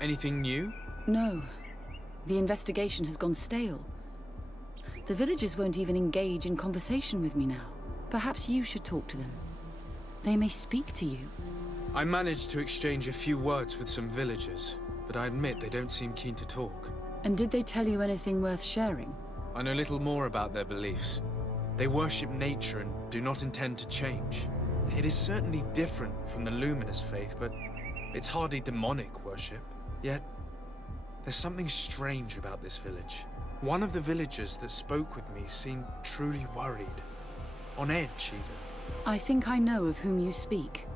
Anything new? No. The investigation has gone stale. The villagers won't even engage in conversation with me now. Perhaps you should talk to them. They may speak to you. I managed to exchange a few words with some villagers, but I admit they don't seem keen to talk. And did they tell you anything worth sharing? I know little more about their beliefs. They worship nature and do not intend to change. It is certainly different from the luminous faith, but it's hardly demonic worship. Yet, there's something strange about this village. One of the villagers that spoke with me seemed truly worried. On edge, even. I think I know of whom you speak.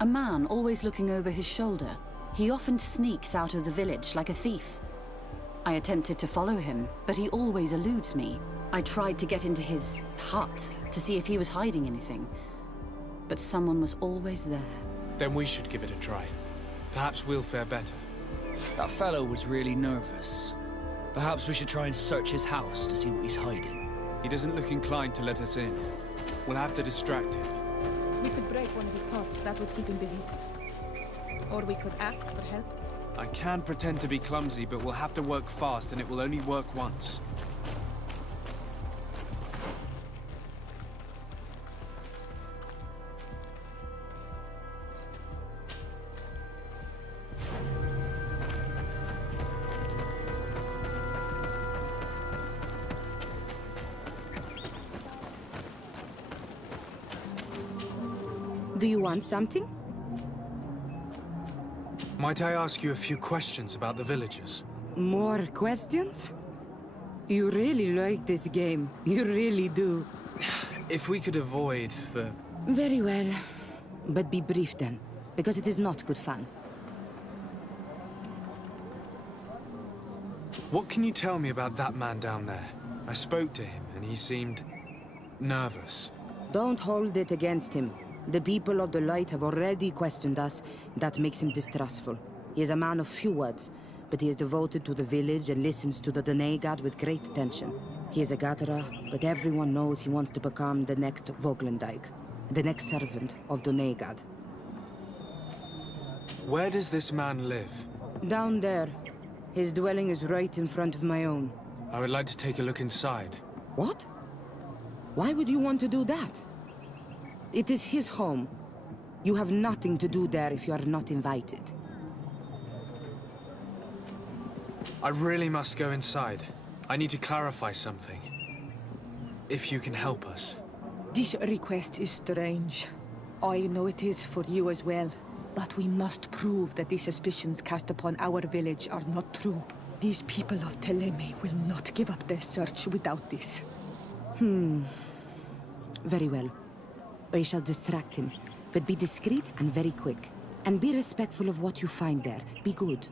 A man always looking over his shoulder. He often sneaks out of the village like a thief. I attempted to follow him, but he always eludes me. I tried to get into his hut to see if he was hiding anything, but someone was always there. Then we should give it a try. Perhaps we'll fare better. That fellow was really nervous. Perhaps we should try and search his house to see what he's hiding. He doesn't look inclined to let us in. We'll have to distract him. We could break one of his pots. That would keep him busy. Or we could ask for help. I can pretend to be clumsy, but we'll have to work fast, and it will only work once. Do you want something? Might I ask you a few questions about the villagers? More questions? You really like this game. You really do. If we could avoid the... Very well. But be brief then, because it is not good fun. What can you tell me about that man down there? I spoke to him, and he seemed... nervous. Don't hold it against him. The people of the light have already questioned us. That makes him distrustful. He is a man of few words, but he is devoted to the village and listens to the doneigada with great attention. He is a gatherer, but everyone knows he wants to become the next Vogelendijk, the next servant of doneigada. Where does this man live? Down there. His dwelling is right in front of my own. I would like to take a look inside. What? Why would you want to do that? It is his home. You have nothing to do there if you are not invited. I really must go inside. I need to clarify something. If you can help us. This request is strange. I know it is for you as well. But we must prove that the suspicions cast upon our village are not true. These people of Teleme will not give up their search without this. Very well. I shall distract him, but be discreet and very quick. And be respectful of what you find there. Be good.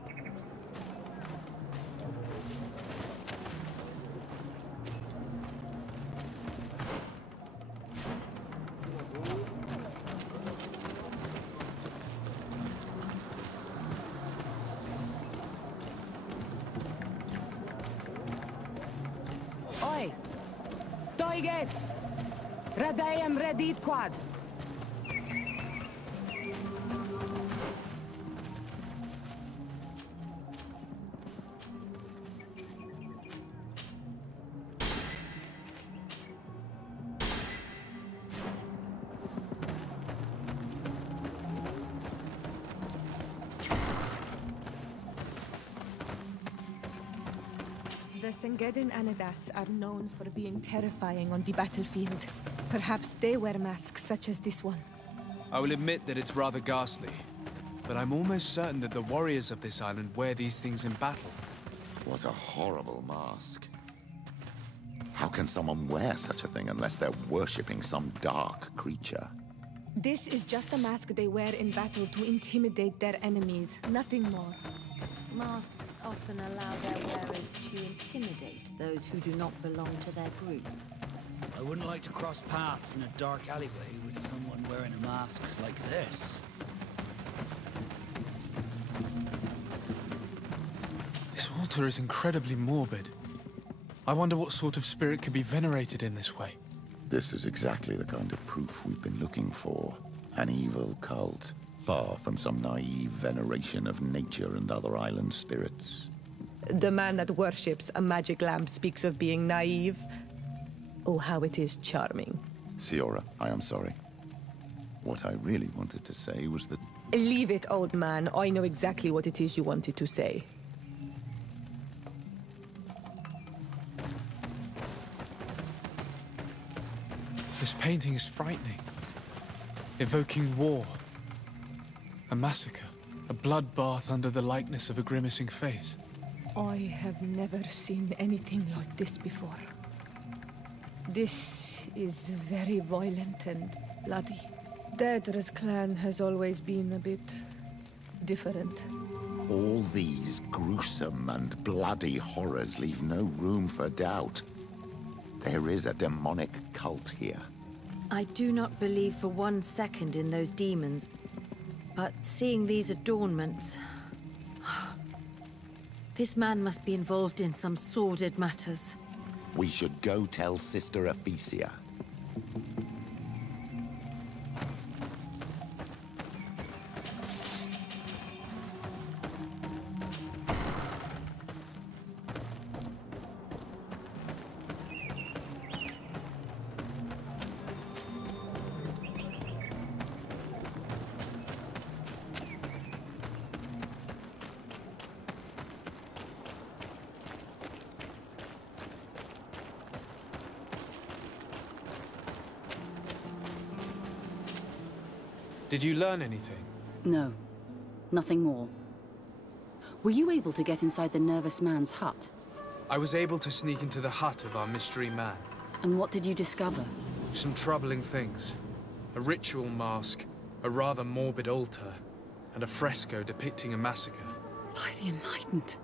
Oi! Toiges! Radayam Redit Quad! The Sengedin Anadas are known for being terrifying on the battlefield. Perhaps they wear masks such as this one. I will admit that it's rather ghastly, but I'm almost certain that the warriors of this island wear these things in battle. What a horrible mask. How can someone wear such a thing unless they're worshipping some dark creature? This is just a mask they wear in battle to intimidate their enemies, nothing more. Masks often allow their wearers to intimidate those who do not belong to their group. I wouldn't like to cross paths in a dark alleyway with someone wearing a mask like this. This altar is incredibly morbid. I wonder what sort of spirit could be venerated in this way. This is exactly the kind of proof we've been looking for. An evil cult, far from some naive veneration of nature and other island spirits. The man that worships a magic lamp speaks of being naive. Oh, how it is charming. Siora, I am sorry. What I really wanted to say was that... Leave it, old man. I know exactly what it is you wanted to say. This painting is frightening. Evoking war. A massacre. A bloodbath under the likeness of a grimacing face. I have never seen anything like this before. This is very violent and bloody. Daedra's clan has always been a bit different. All these gruesome and bloody horrors leave no room for doubt. There is a demonic cult here. I do not believe for 1 second in those demons, but seeing these adornments... This man must be involved in some sordid matters. We should go tell Sister Ephesia. Did you learn anything? No. Nothing more. Were you able to get inside the nervous man's hut? I was able to sneak into the hut of our mystery man. And what did you discover? Some troubling things. A ritual mask, a rather morbid altar, and a fresco depicting a massacre. By the Enlightened.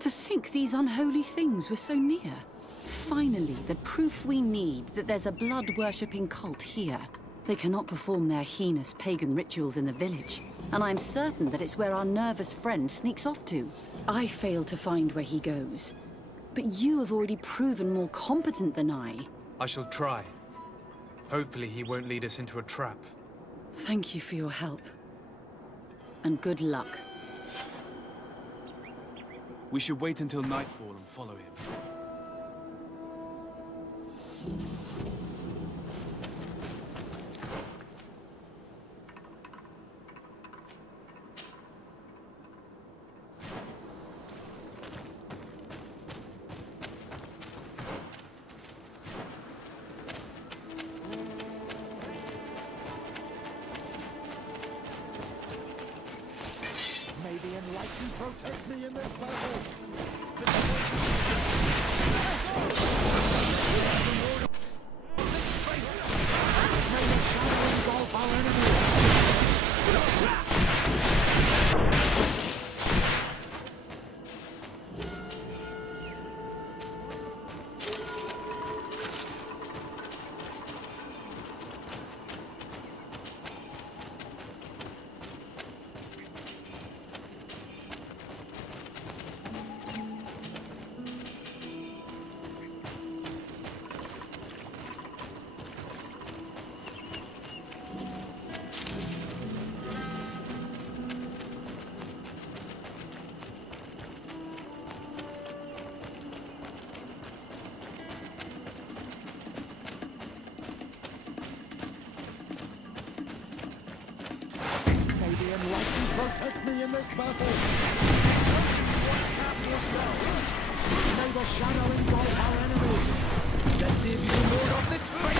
To think these unholy things were so near. Finally, the proof we need that there's a blood-worshipping cult here. They cannot perform their heinous pagan rituals in the village, and I'm certain that it's where our nervous friend sneaks off to. I failed to find where he goes, but you have already proven more competent than I. I shall try. Hopefully he won't lead us into a trap. Thank you for your help. And good luck. We should wait until nightfall and follow him. Protect me in this battle! Protect me in this battle! May the shadow engulf our enemies! Let's see if you can ward off this fate!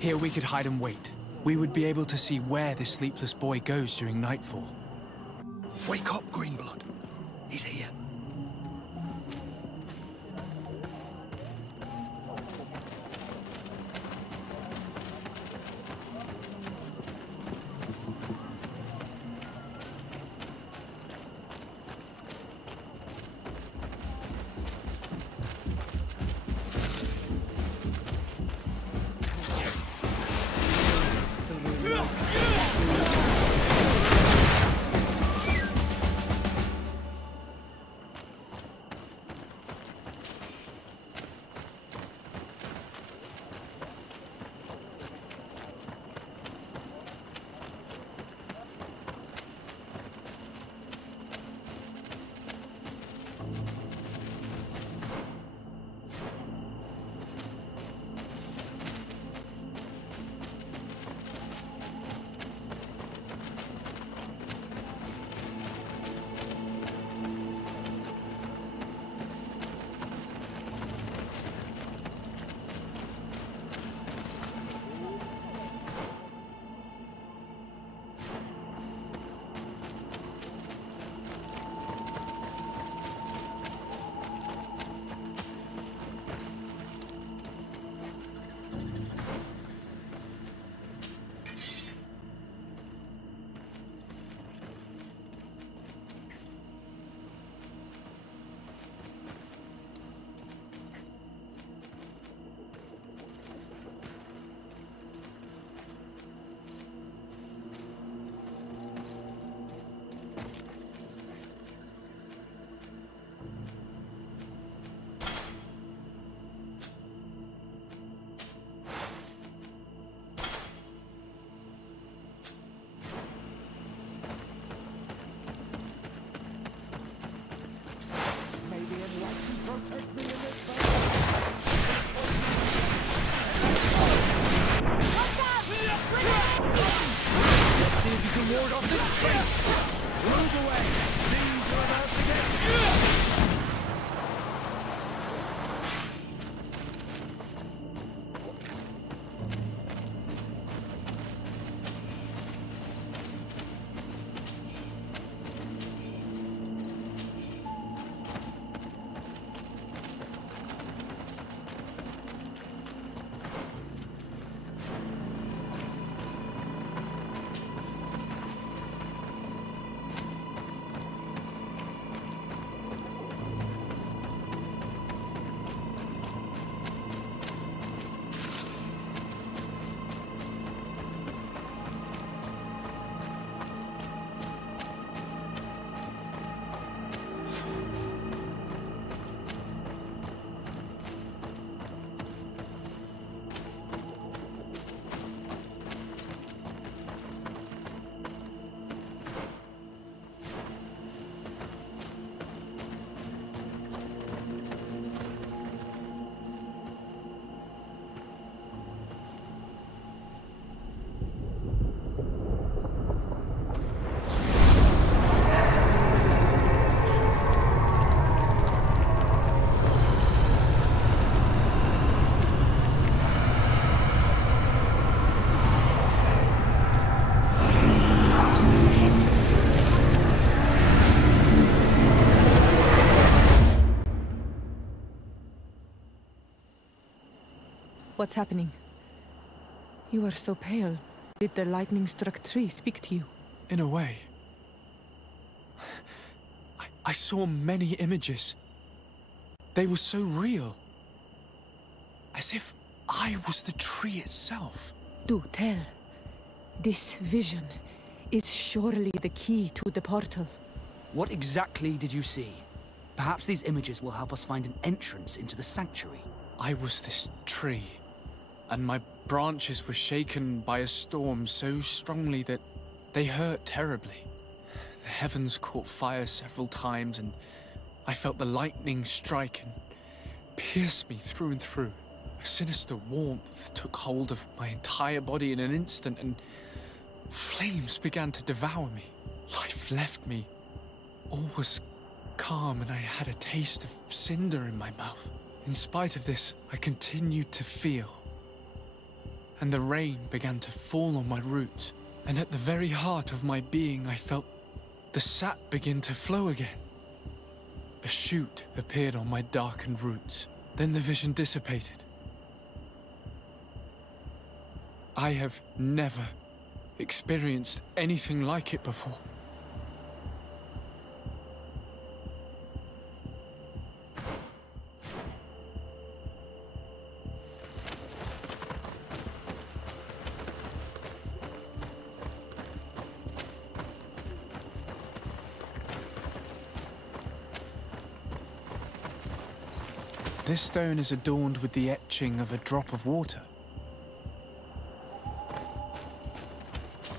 Here we could hide and wait. We would be able to see where this sleepless boy goes during nightfall. Wake up, Greenblood. He's here. What's happening? You are so pale. Did the lightning-struck tree speak to you? In a way. I saw many images. They were so real. As if I was the tree itself. Do tell. This vision is surely the key to the portal. What exactly did you see? Perhaps these images will help us find an entrance into the sanctuary. I was this tree, and my branches were shaken by a storm so strongly that they hurt terribly. The heavens caught fire several times, and I felt the lightning strike and pierce me through and through. A sinister warmth took hold of my entire body in an instant, and flames began to devour me. Life left me. All was calm, and I had a taste of cinder in my mouth. In spite of this, I continued to feel. and the rain began to fall on my roots, and at the very heart of my being I felt the sap begin to flow again. A shoot appeared on my darkened roots, then the vision dissipated. I have never experienced anything like it before. This stone is adorned with the etching of a drop of water.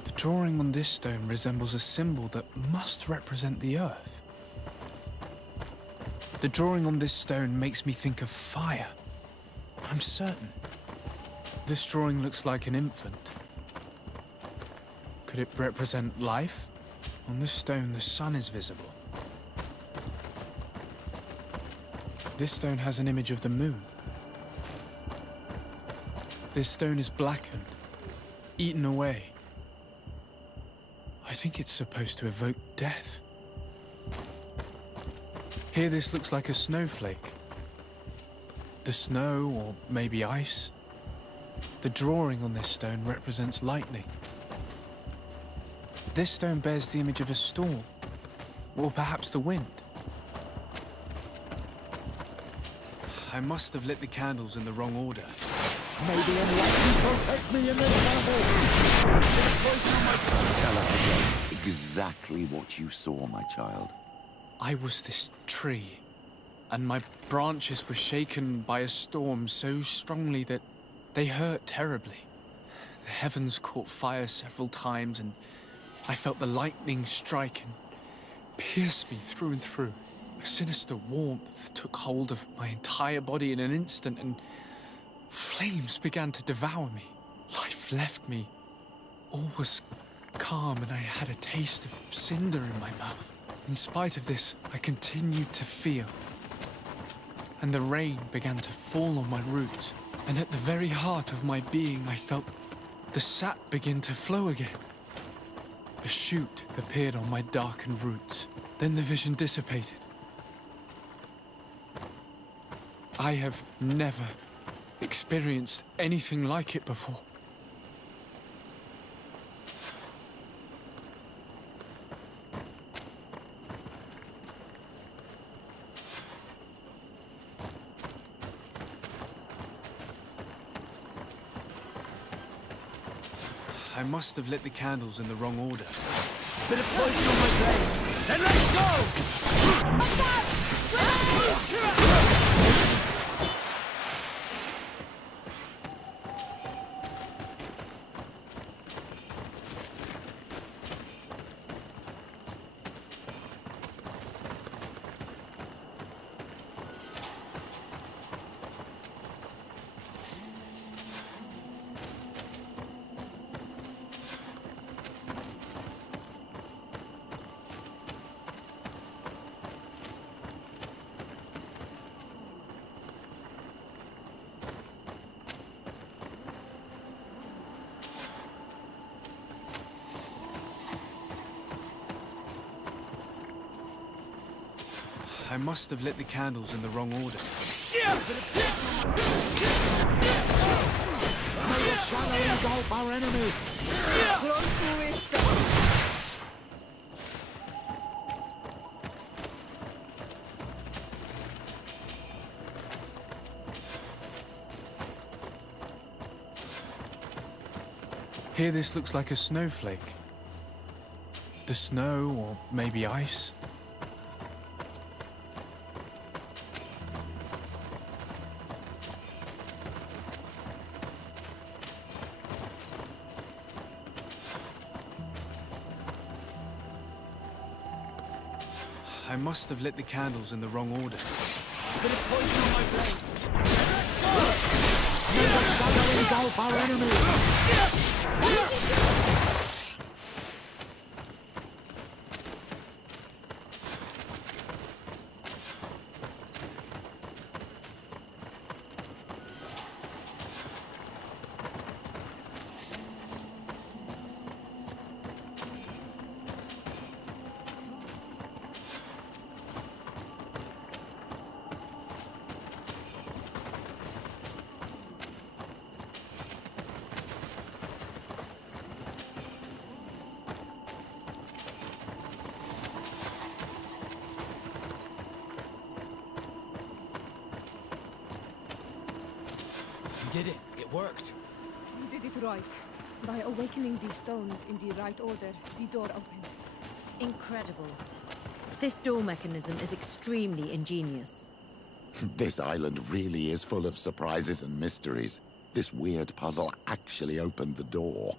The drawing on this stone resembles a symbol that must represent the earth. The drawing on this stone makes me think of fire. I'm certain. This drawing looks like an infant. Could it represent life? On this stone, the sun is visible. This stone has an image of the moon. This stone is blackened, eaten away. I think it's supposed to evoke death. Here this looks like a snowflake. The snow, or maybe ice. The drawing on this stone represents lightning. This stone bears the image of a storm, or perhaps the wind. I must have lit the candles in the wrong order. Maybe enlighten protect me in this battle! Tell us again exactly what you saw, my child. I was this tree, and my branches were shaken by a storm so strongly that they hurt terribly. The heavens caught fire several times, and I felt the lightning strike and pierce me through and through. A sinister warmth took hold of my entire body in an instant, and flames began to devour me. Life left me. All was calm, and I had a taste of cinder in my mouth. In spite of this, I continued to feel. And the rain began to fall on my roots, and at the very heart of my being I felt the sap begin to flow again. A shoot appeared on my darkened roots, then the vision dissipated. I have never experienced anything like it before. I must have lit the candles in the wrong order. Bit of poison on my blade. Then let's go! I must have lit the candles in the wrong order. May the shadow engulf our enemies! Here this looks like a snowflake. The snow, or maybe ice. I must have lit the candles in the wrong order. Bit of poison on my blade. Let's go! May the shadow engulf our enemies! did it. It worked. You did it right. By awakening these stones in the right order, the door opened. Incredible. This door mechanism is extremely ingenious. This island really is full of surprises and mysteries. This weird puzzle actually opened the door.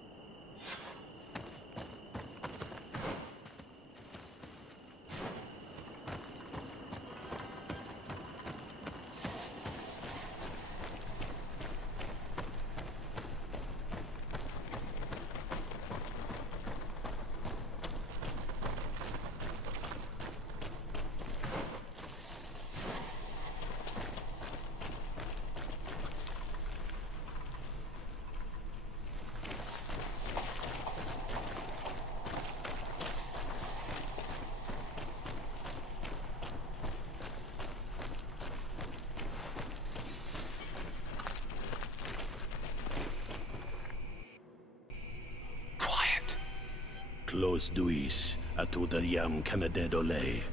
Close duis, atuda yam canadedole,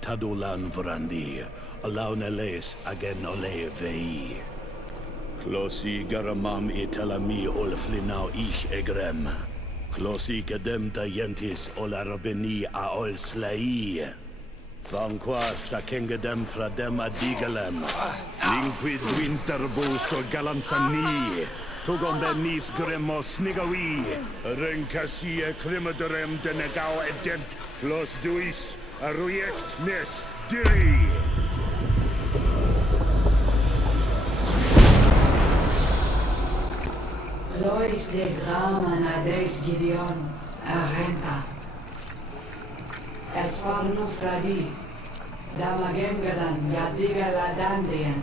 tadulan vrandi, alauneles agen ole vei. Closi garamam italami olflinau ich egrem. Closi gedem dayentis olarabeni a ol slai. Vanqua sakengedem fradem adigalem. Linquid winterbus o galanzani. Tugom benis gremos nigawi. Renkasie krimaderem denegau edemt. Clos duis, arujekt nes diri. Lois des Raman ades Gideon, Arenta. Es war nu Fradee, Damagengadan, Yadiga la Dandean.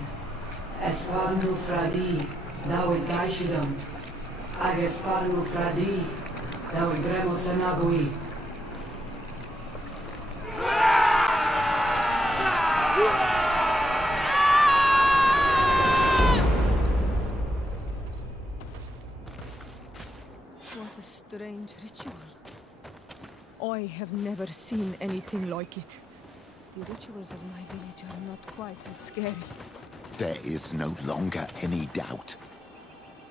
Es war nu Fradee, Dawid Gaishidon. Ages var nu Fradee, Dawid Gremos Anagui. What a strange ritual. I have never seen anything like it. The rituals of my village are not quite as scary. There is no longer any doubt.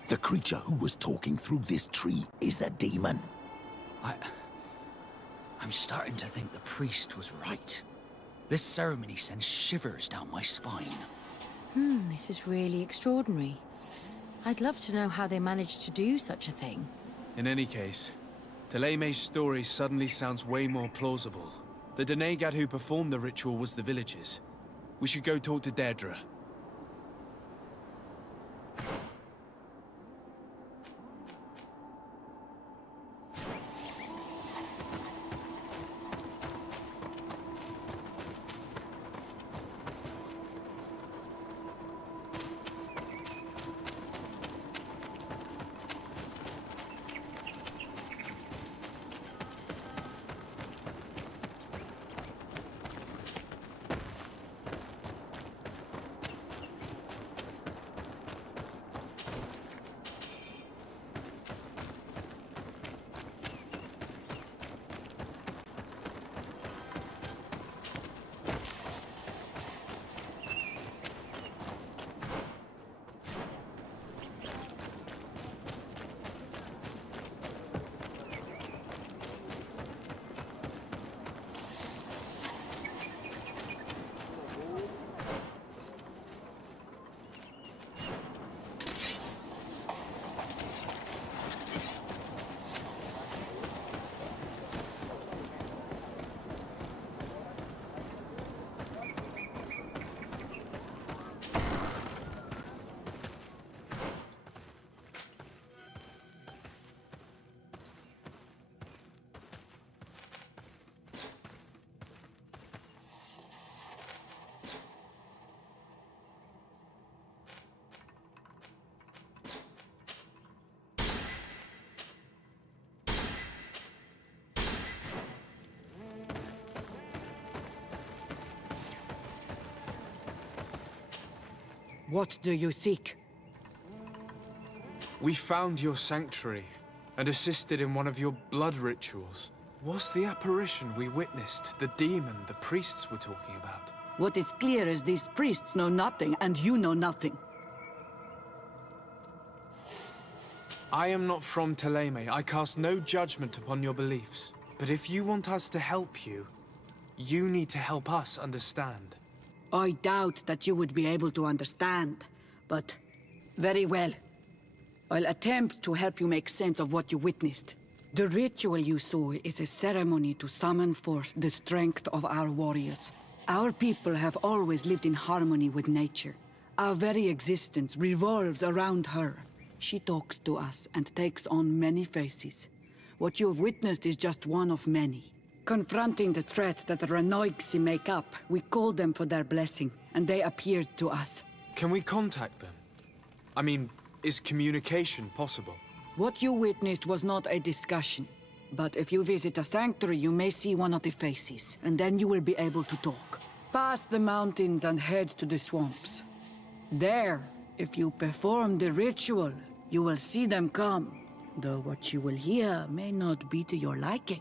The creature who was talking through this tree is a demon. I'm starting to think the priest was right. This ceremony sends shivers down my spine. This is really extraordinary. I'd love to know how they managed to do such a thing. In any case, Theleme's story suddenly sounds way more plausible. The doneigada who performed the ritual was the villagers. We should go talk to Deirdre. What do you seek? We found your sanctuary and assisted in one of your blood rituals. Was the apparition we witnessed the demon the priests were talking about? What is clear is these priests know nothing, and you know nothing. I am not from Thélème. I cast no judgment upon your beliefs. But if you want us to help you, you need to help us understand. I doubt that you would be able to understand, but very well. I'll attempt to help you make sense of what you witnessed. The ritual you saw is a ceremony to summon forth the strength of our warriors. Our people have always lived in harmony with nature. Our very existence revolves around her. She talks to us and takes on many faces. What you have witnessed is just one of many. Confronting the threat that the Renoigsi make up, we called them for their blessing, and they appeared to us. Can we contact them? I mean, is communication possible? What you witnessed was not a discussion. But if you visit a sanctuary, you may see one of the faces, and then you will be able to talk. Pass the mountains and head to the swamps. There, if you perform the ritual, you will see them come. Though what you will hear may not be to your liking.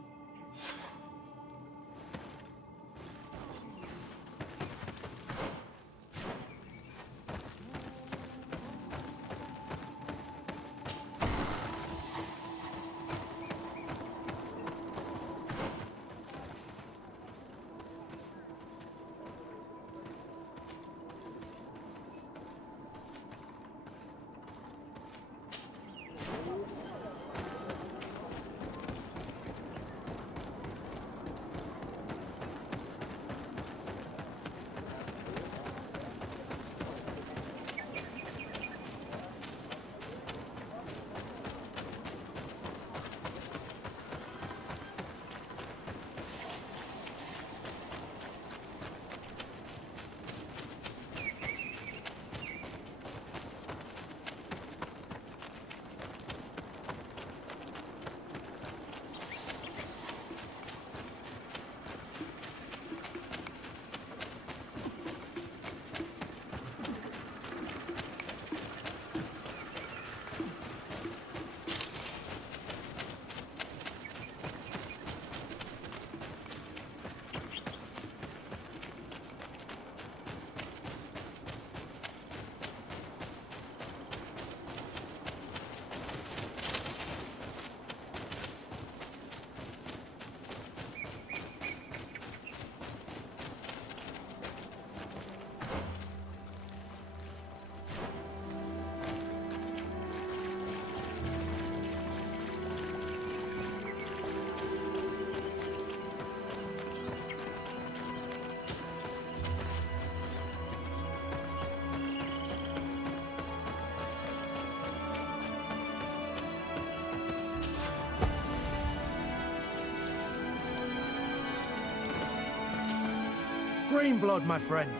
Greenblood, my friend.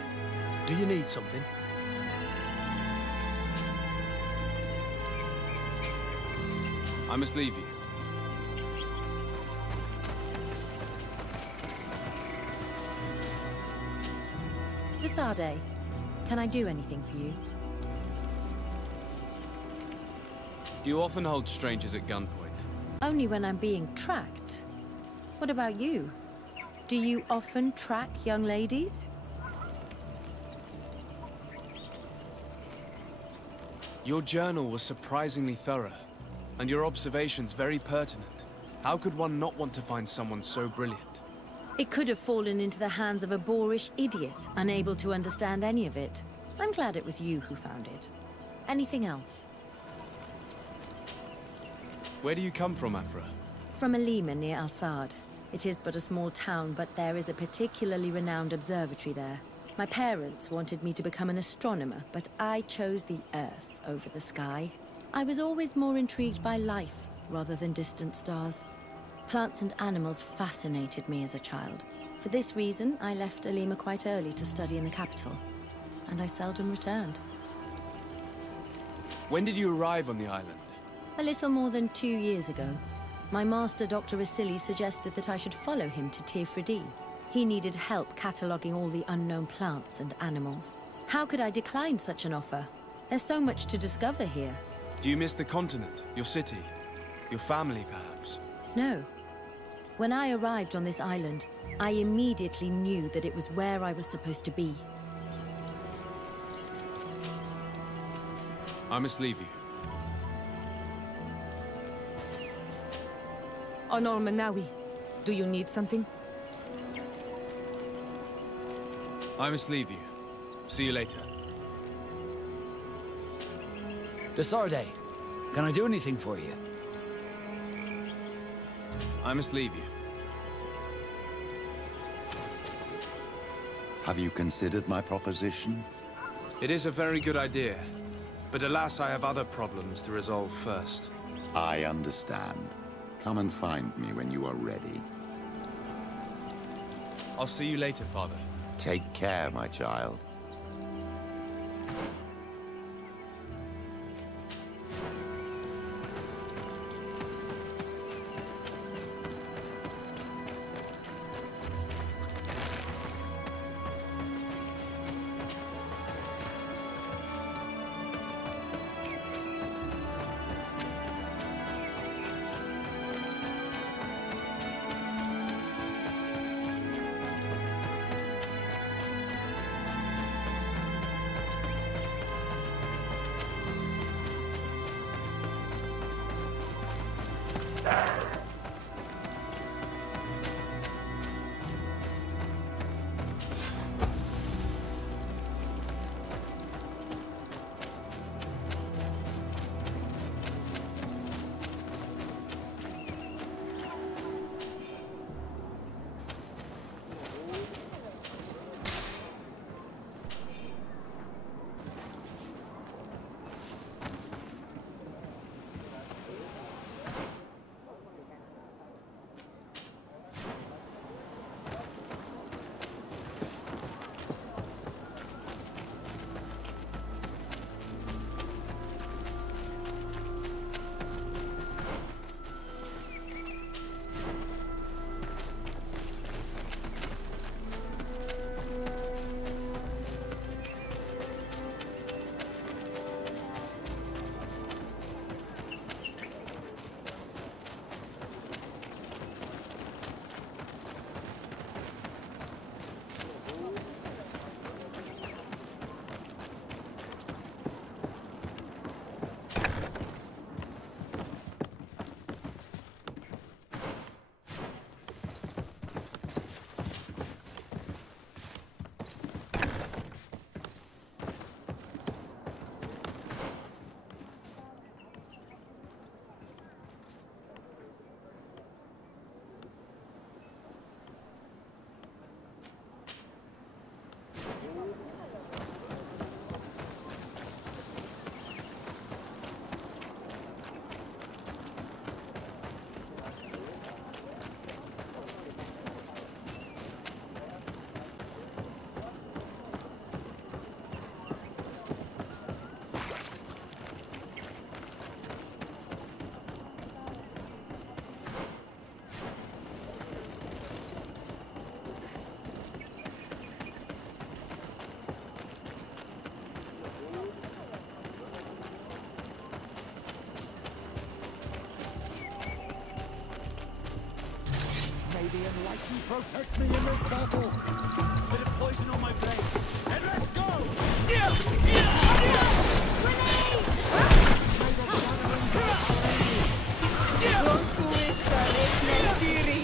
Do you need something? I must leave you. Sardet, can I do anything for you? Do you often hold strangers at gunpoint? Only when I'm being tracked. What about you? Do you often track young ladies? Your journal was surprisingly thorough, and your observations very pertinent. How could one not want to find someone so brilliant? It could have fallen into the hands of a boorish idiot, unable to understand any of it. I'm glad it was you who found it. Anything else? Where do you come from, Afra? From Alima near Al-Sad. It is but a small town, but there is a particularly renowned observatory there. My parents wanted me to become an astronomer, but I chose the Earth over the sky. I was always more intrigued by life rather than distant stars. Plants and animals fascinated me as a child. For this reason, I left Alima quite early to study in the capital, and I seldom returned. When did you arrive on the island? A little more than 2 years ago. My master, Dr. Vasili, suggested that I should follow him to Teer Fradee. He needed help cataloguing all the unknown plants and animals. How could I decline such an offer? There's so much to discover here. Do you miss the continent, your city, your family, perhaps? No. When I arrived on this island, I immediately knew that it was where I was supposed to be. I must leave you. Honor Manawi, do you need something? I must leave you. See you later. To Sardet, can I do anything for you? I must leave you. Have you considered my proposition? It is a very good idea, but alas, I have other problems to resolve first. I understand. Come and find me when you are ready. I'll see you later, Father. Take care, my child. The enlightened protect me in this battle! Bit of poison on my blade. And let's go! Close to Issa, it's Nestiri!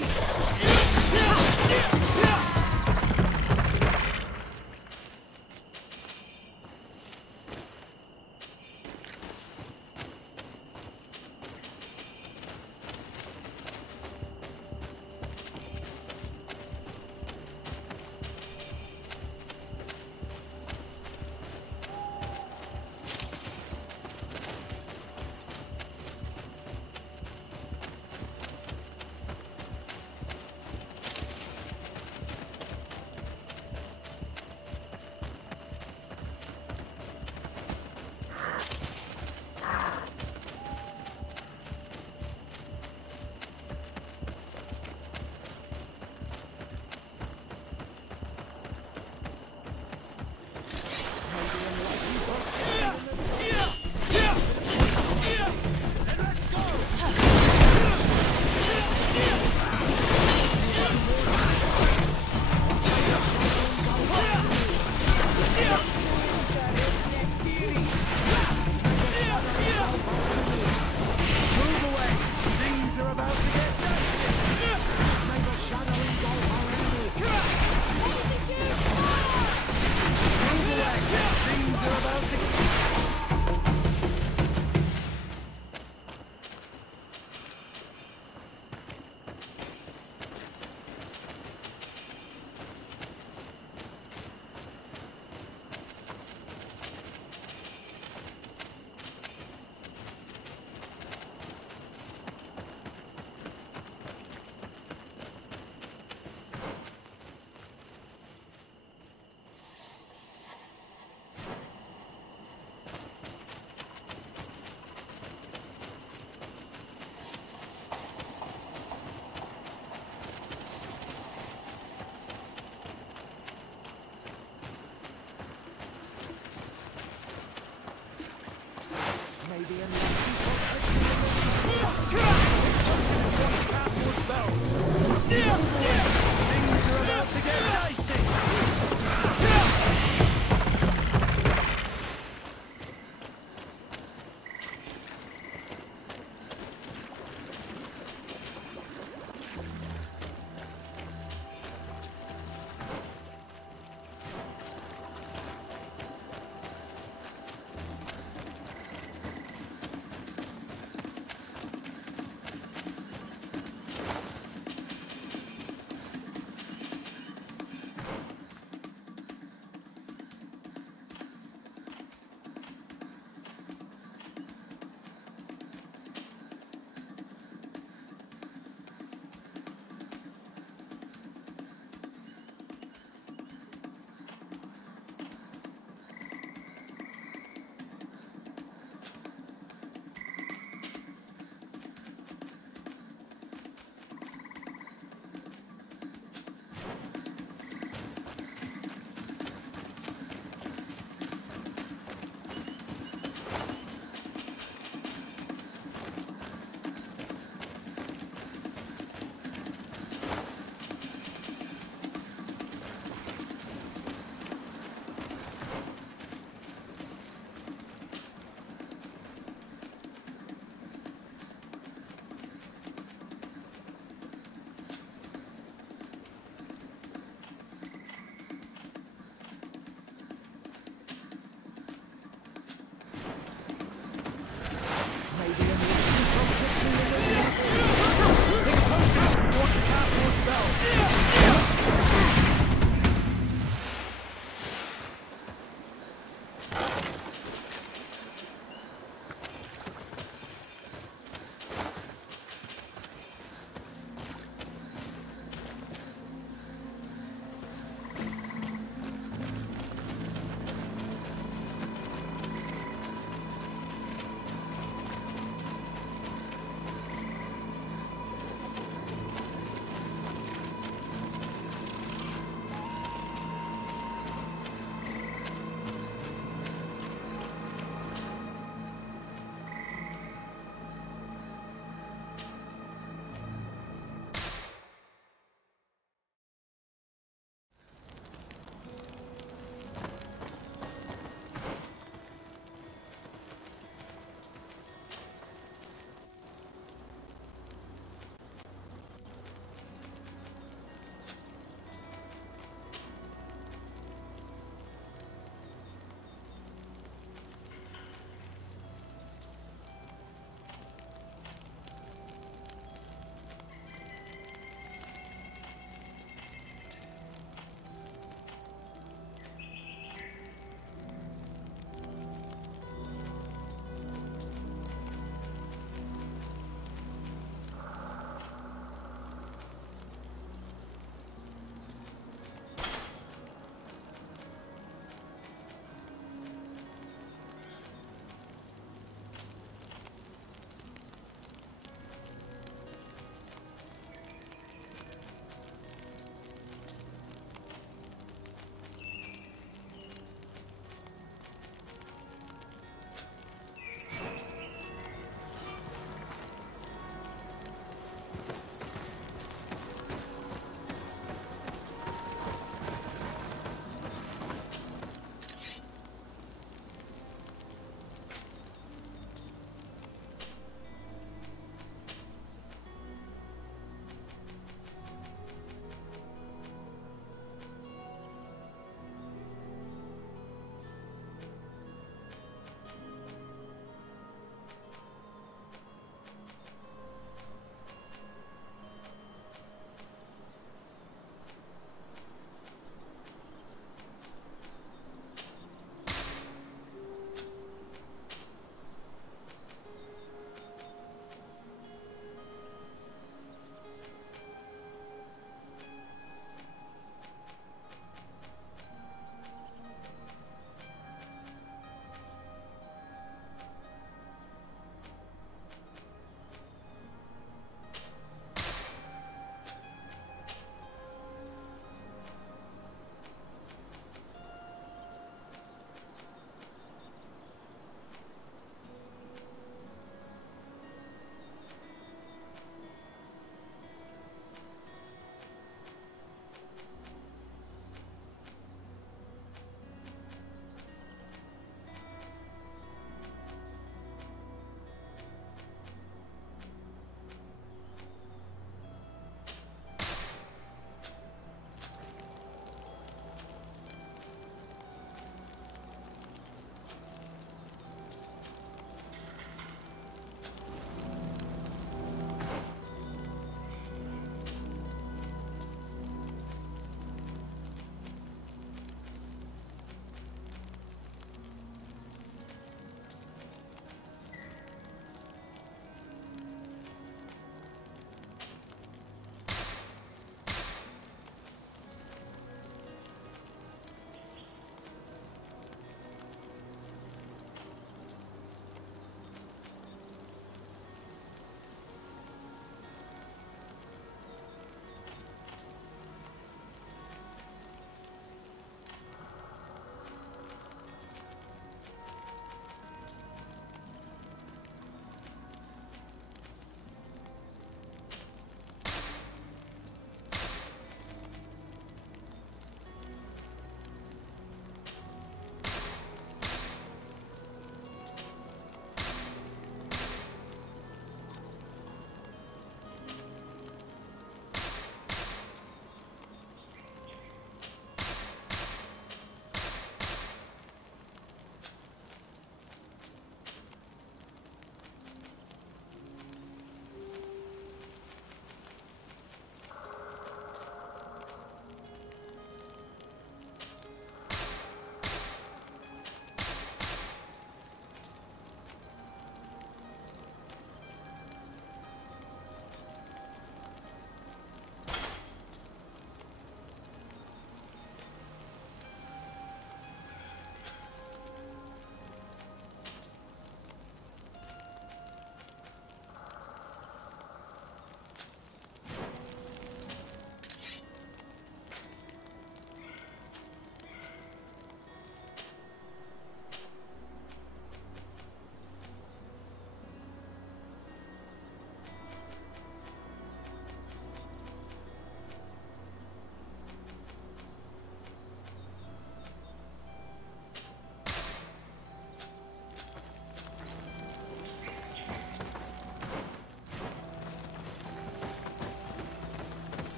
the enemy. Cast more spells. Things are about to get dicey.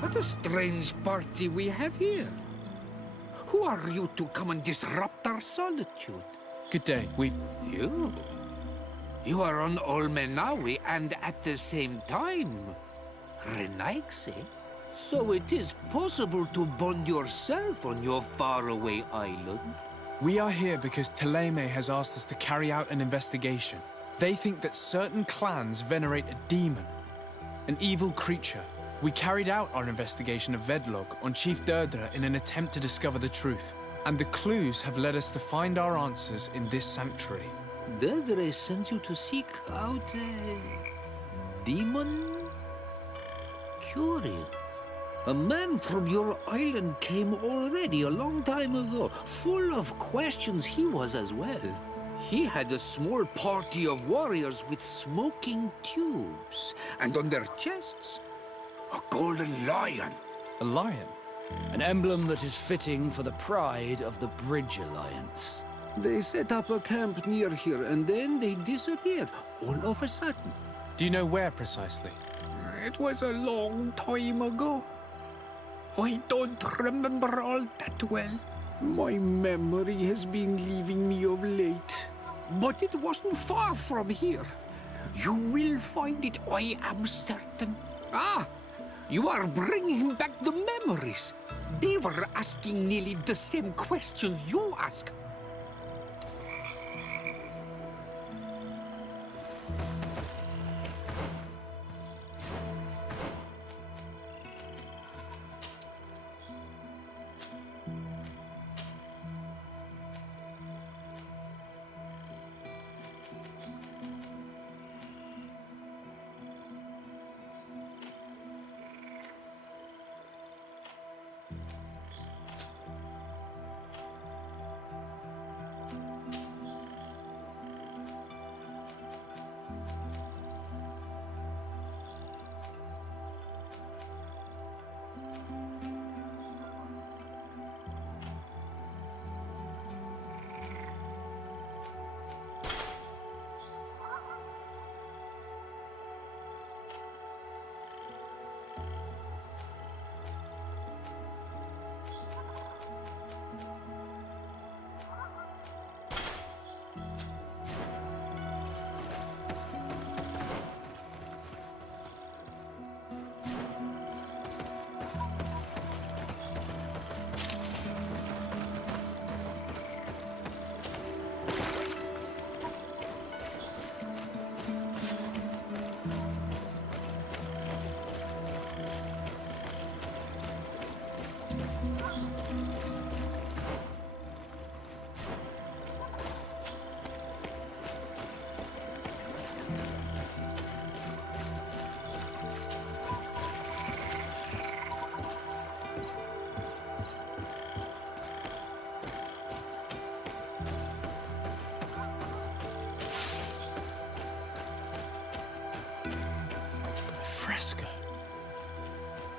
What a strange party we have here. Who are you to come and disrupt our solitude? Good day. You are on Olmenawi and at the same time, Renaigse. So it is possible to bond yourself on your faraway island? We are here because Thélème has asked us to carry out an investigation. They think that certain clans venerate a demon, an evil creature. We carried out our investigation of Vedlog on Chief Deirdre in an attempt to discover the truth, and the clues have led us to find our answers in this sanctuary. Deirdre sends you to seek out a demon? Curious. A man from your island came already a long time ago. Full of questions he was as well. He had a small party of warriors with smoking tubes. And on their chests, a golden lion. A lion? An emblem that is fitting for the pride of the Bridge Alliance. They set up a camp near here and then they disappeared all of a sudden. Do you know where precisely? It was a long time ago. I don't remember all that well. My memory has been leaving me of late. But it wasn't far from here. You will find it, I am certain. Ah, you are bringing back the memories. They were asking nearly the same questions you ask. Fresco.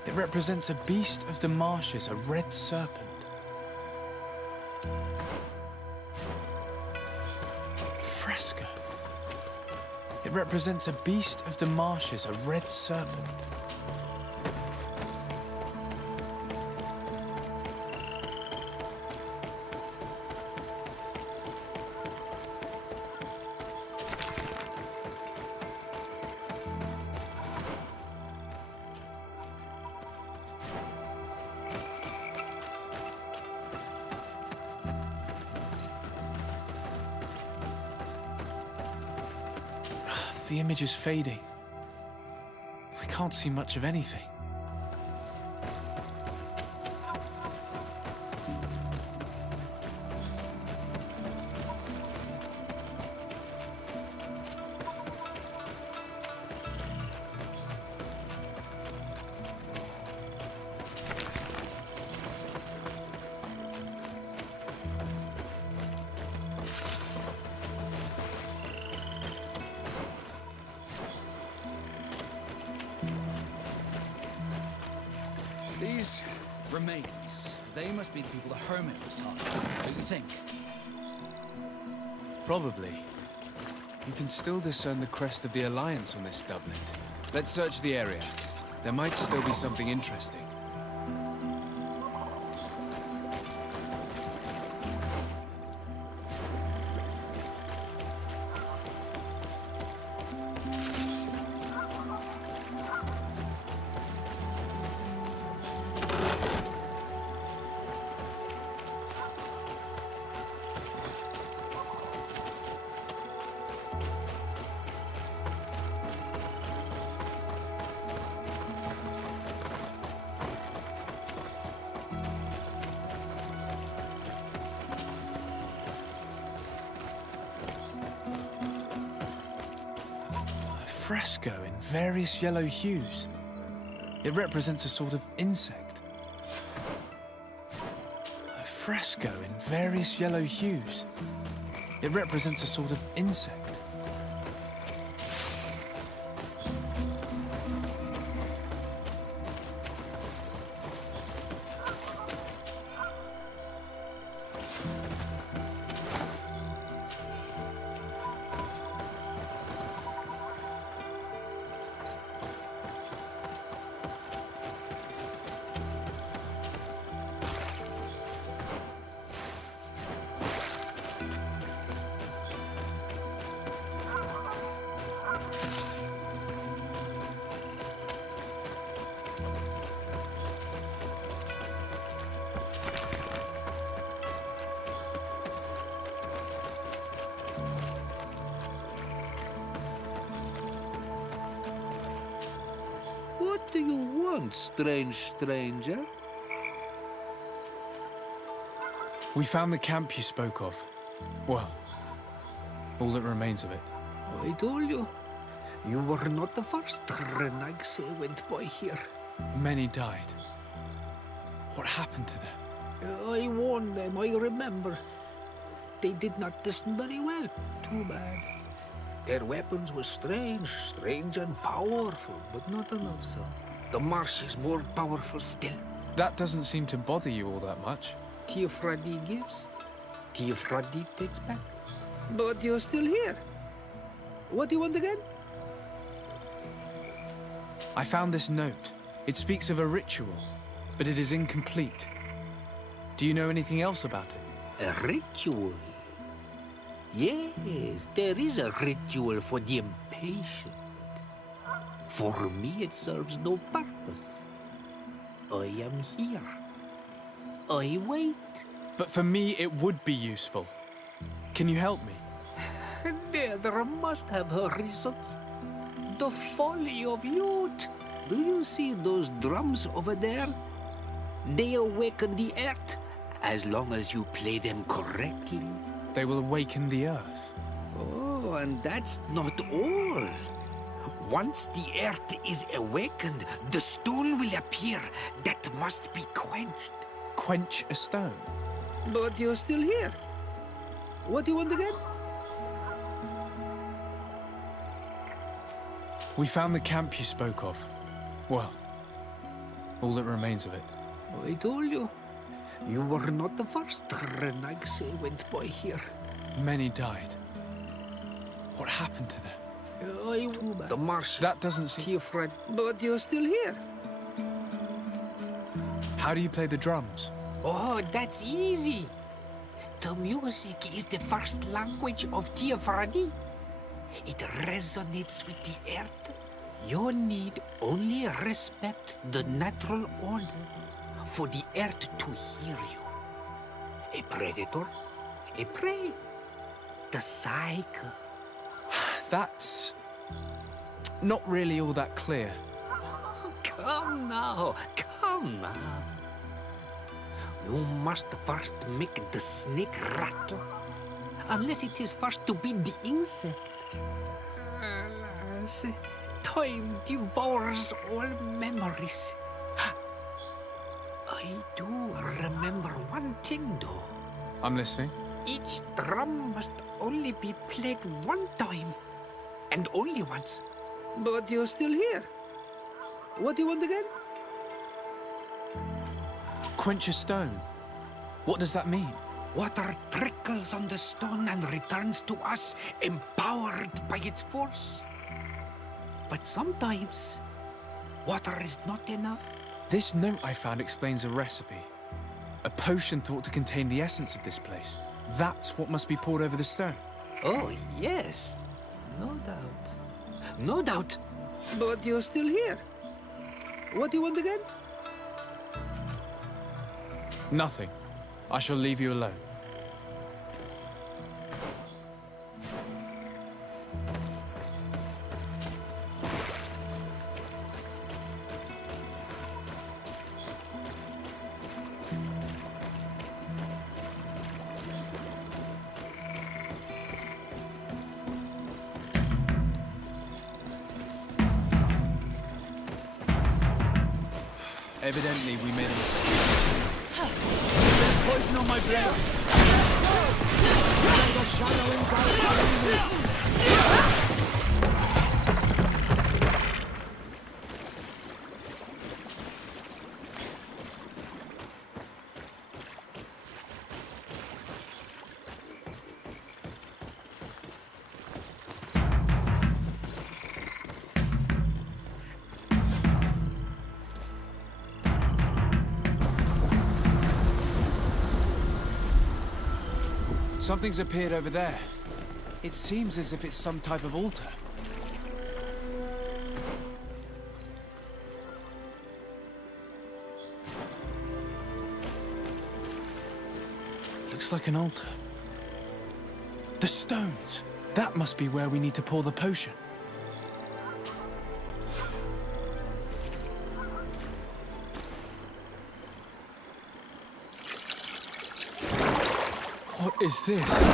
It represents a beast of the marshes, a red serpent. Fresco. It represents a beast of the marshes, a red serpent. The image is fading. We can't see much of anything. These remains, they must be the people the Hermit was talking about, don't you think? Probably. You can still discern the crest of the Alliance on this doublet. Let's search the area. There might still be something interesting. fresco in various yellow hues. It represents a sort of insect. A fresco in various yellow hues. It represents a sort of insect. What do you want, strange stranger? We found the camp you spoke of. Well, all that remains of it. I told you. You were not the first renags went by here. Many died. What happened to them? I warned them, I remember. They did not listen very well. Too bad. Their weapons were strange and powerful, but not enough so. The marsh is more powerful still. That doesn't seem to bother you all that much. Teer Fradee gives, Teer Fradee takes back. But you're still here. What do you want again? I found this note. It speaks of a ritual, but it is incomplete. Do you know anything else about it? A ritual? Yes, there is a ritual for the impatient. For me, it serves no purpose. I am here. I wait. But for me, it would be useful. Can you help me? There must have her reasons. The folly of youth. Do you see those drums over there? They awaken the earth, as long as you play them correctly. They will awaken the earth. Oh, and that's not all. Once the earth is awakened, the stone will appear that must be quenched. Quench a stone? But you're still here. What do you want again? We found the camp you spoke of. Well, all that remains of it. I told you. You were not the first renags went by here. Many died. What happened to them? The marsh. That doesn't seem... Fred. But you're still here. How do you play the drums? Oh, that's easy. The music is the first language of Teer Fradee. It resonates with the earth. You need only respect the natural order for the earth to hear you. A predator, a prey. The cycle. That's not really all that clear. Come now, come now. You must first make the snake rattle, unless it is first to be the insect. Alas, time devours all memories. I do remember one thing, though. I'm listening. Each drum must only be played one time, and only once. But you're still here. What do you want again? Quench a stone. What does that mean? Water trickles on the stone and returns to us, empowered by its force. But sometimes, water is not enough. This note I found explains a recipe. A potion thought to contain the essence of this place. That's what must be poured over the stone. Oh, yes. No doubt. No doubt. But you're still here. What do you want again? Nothing. I shall leave you alone. Evidently, we made a mistake. Poison on my blade. Let's go! Something's appeared over there. It seems as if it's some type of altar. Looks like an altar. The stones! That must be where we need to pour the potion. What is this?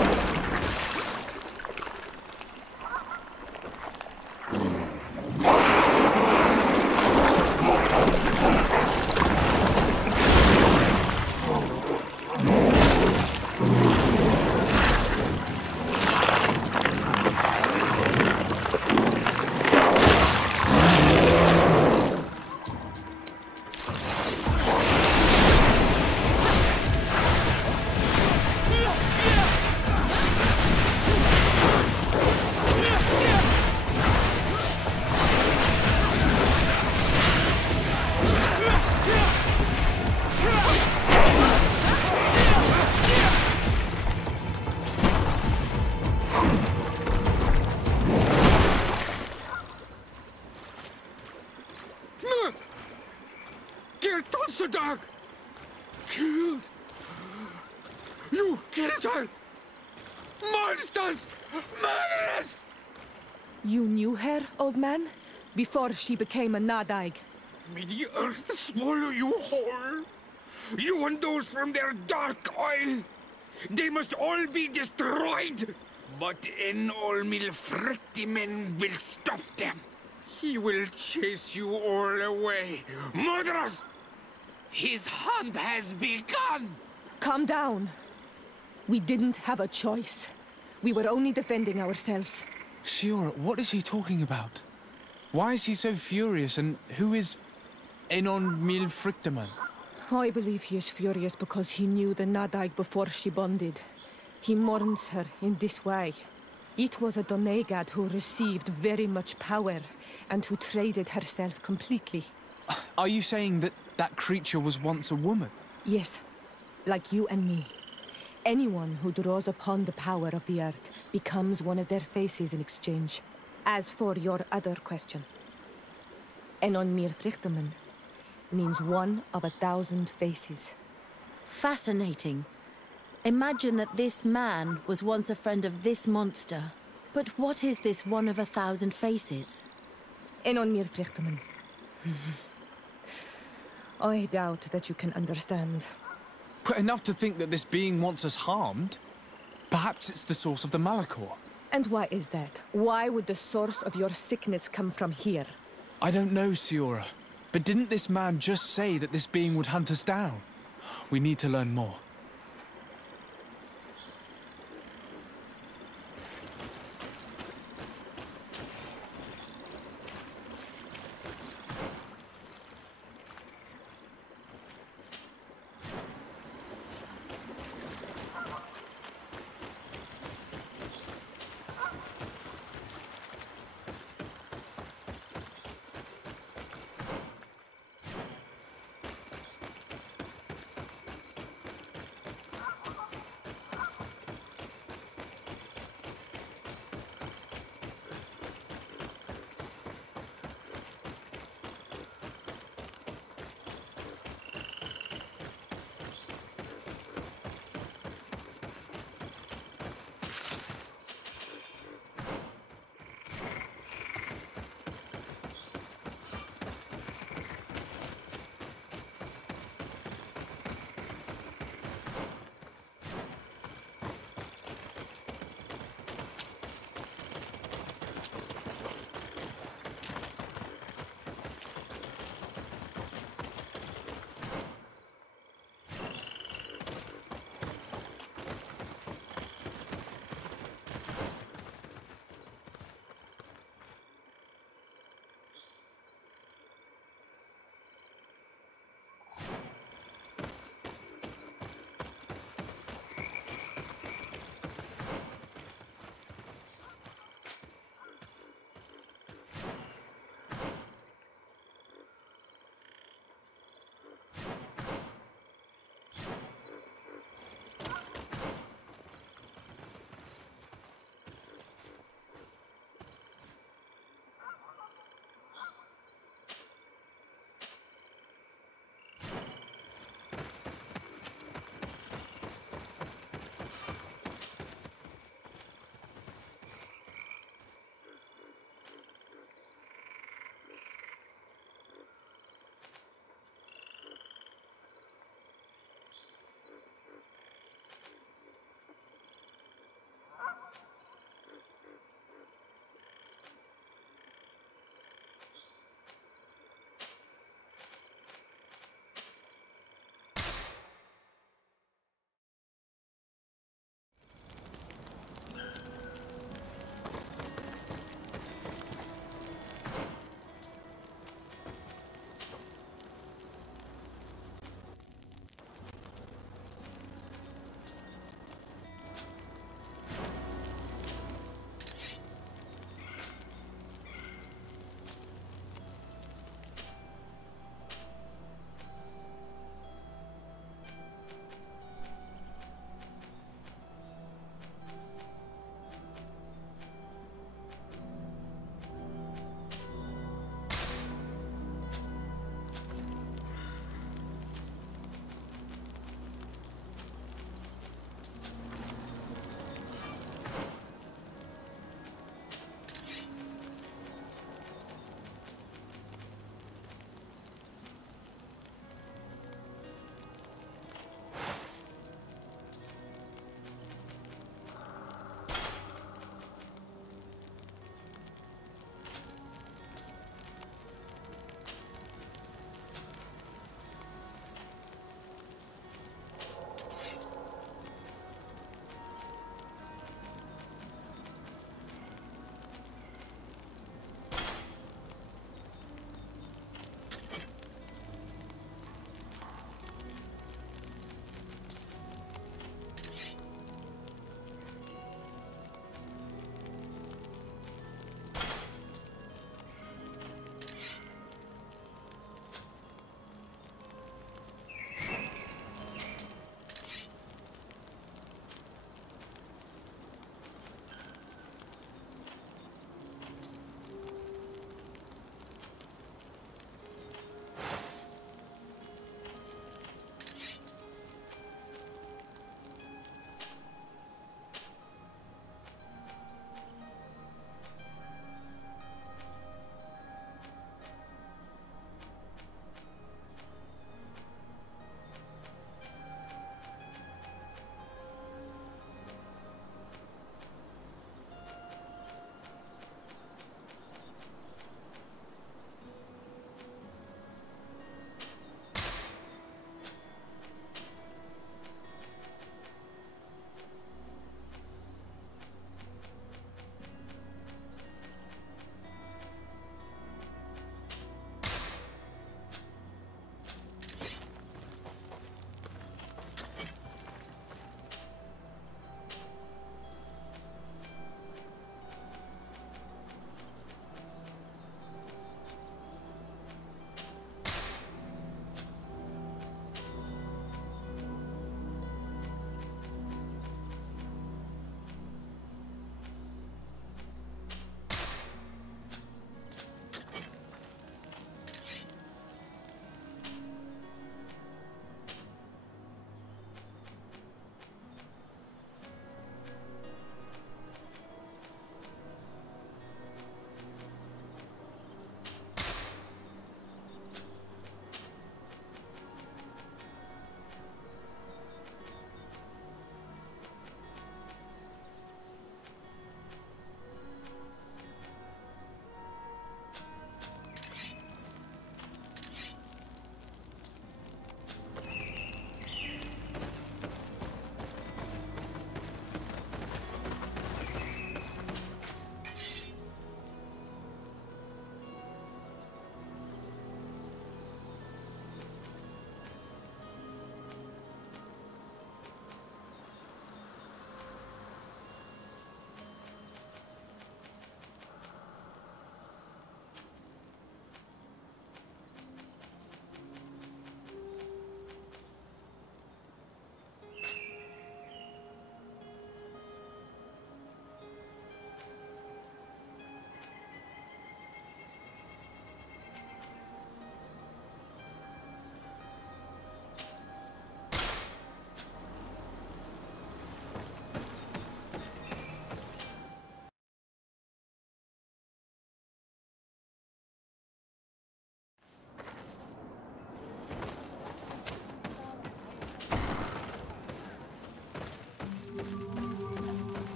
Killed! You killed her! Monsters! Murderers! You knew her, old man? Before she became a Nadaig? May the earth swallow you whole! You and those from their dark oil! They must all be destroyed! But Enolmil frichtimen will stop them! He will chase you all away! Murderers! His hunt has begun! Calm down. We didn't have a choice. We were only defending ourselves. Siora, what is he talking about? Why is he so furious, and who is Enolmil frichtimen? I believe he is furious because he knew the Nadaig before she bonded. He mourns her in this way. It was a doneigada who received very much power, and who traded herself completely. Are you saying that that creature was once a woman? Yes, like you and me. Anyone who draws upon the power of the earth becomes one of their faces in exchange. As for your other question, Enolmil frichtimen means one of 1,000 faces. Fascinating. Imagine that this man was once a friend of this monster. But what is this one of 1,000 faces? Enolmil frichtimen. I doubt that you can understand. But enough to think that this being wants us harmed? Perhaps it's the source of the malichor. And why is that? Why would the source of your sickness come from here? I don't know, Siora. But didn't this man just say that this being would hunt us down? We need to learn more.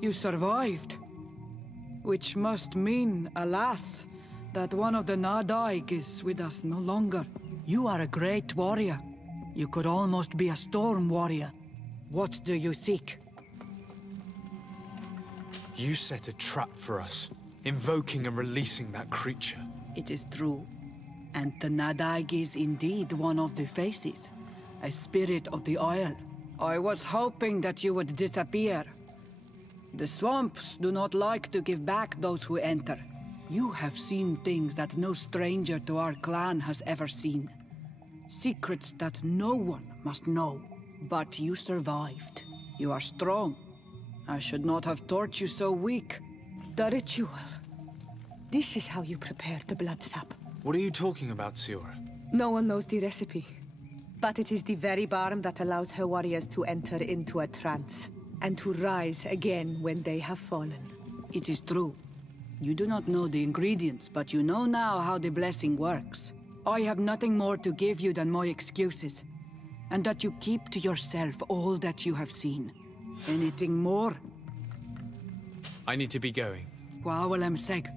You survived. Which must mean, alas, that one of the Nadaig is with us no longer. You are a great warrior. You could almost be a storm warrior. What do you seek? You set a trap for us, invoking and releasing that creature. It is true. And the Nadaig is indeed one of the faces. A spirit of the Isle. I was hoping that you would disappear. The swamps do not like to give back those who enter. You have seen things that no stranger to our clan has ever seen. Secrets that no one must know. But you survived. You are strong. I should not have thought you so weak. The ritual. This is how you prepare the blood sap. What are you talking about, Siora? No one knows the recipe. But it is the very balm that allows her warriors to enter into a trance. And to rise again when they have fallen. It is true. You do not know the ingredients, but you know now how the blessing works. I have nothing more to give you than my excuses. And that you keep to yourself all that you have seen. Anything more? I need to be going. Wawalem seg.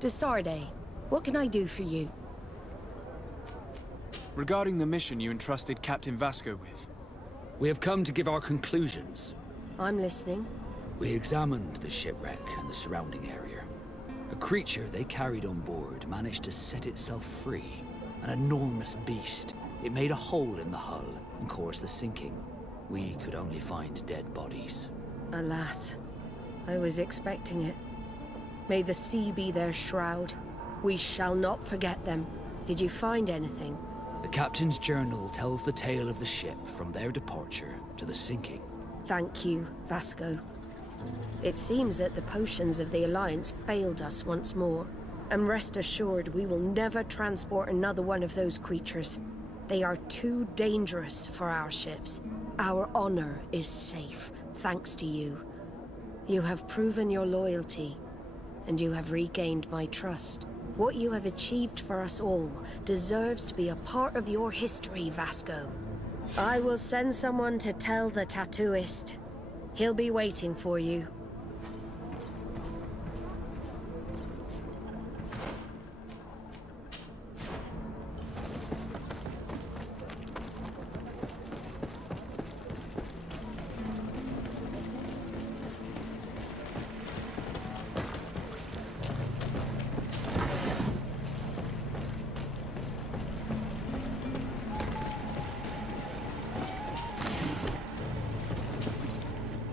To Sardet, what can I do for you? Regarding the mission you entrusted Captain Vasco with. We have come to give our conclusions. I'm listening. We examined the shipwreck and the surrounding area. A creature they carried on board managed to set itself free. An enormous beast. It made a hole in the hull and caused the sinking. We could only find dead bodies. Alas, I was expecting it. May the sea be their shroud. We shall not forget them. Did you find anything? The captain's journal tells the tale of the ship from their departure to the sinking. Thank you, Vasco. It seems that the potions of the Alliance failed us once more. And rest assured, we will never transport another one of those creatures. They are too dangerous for our ships. Our honor is safe, thanks to you. You have proven your loyalty. And you have regained my trust. What you have achieved for us all deserves to be a part of your history, Vasco. I will send someone to tell the tattooist. He'll be waiting for you.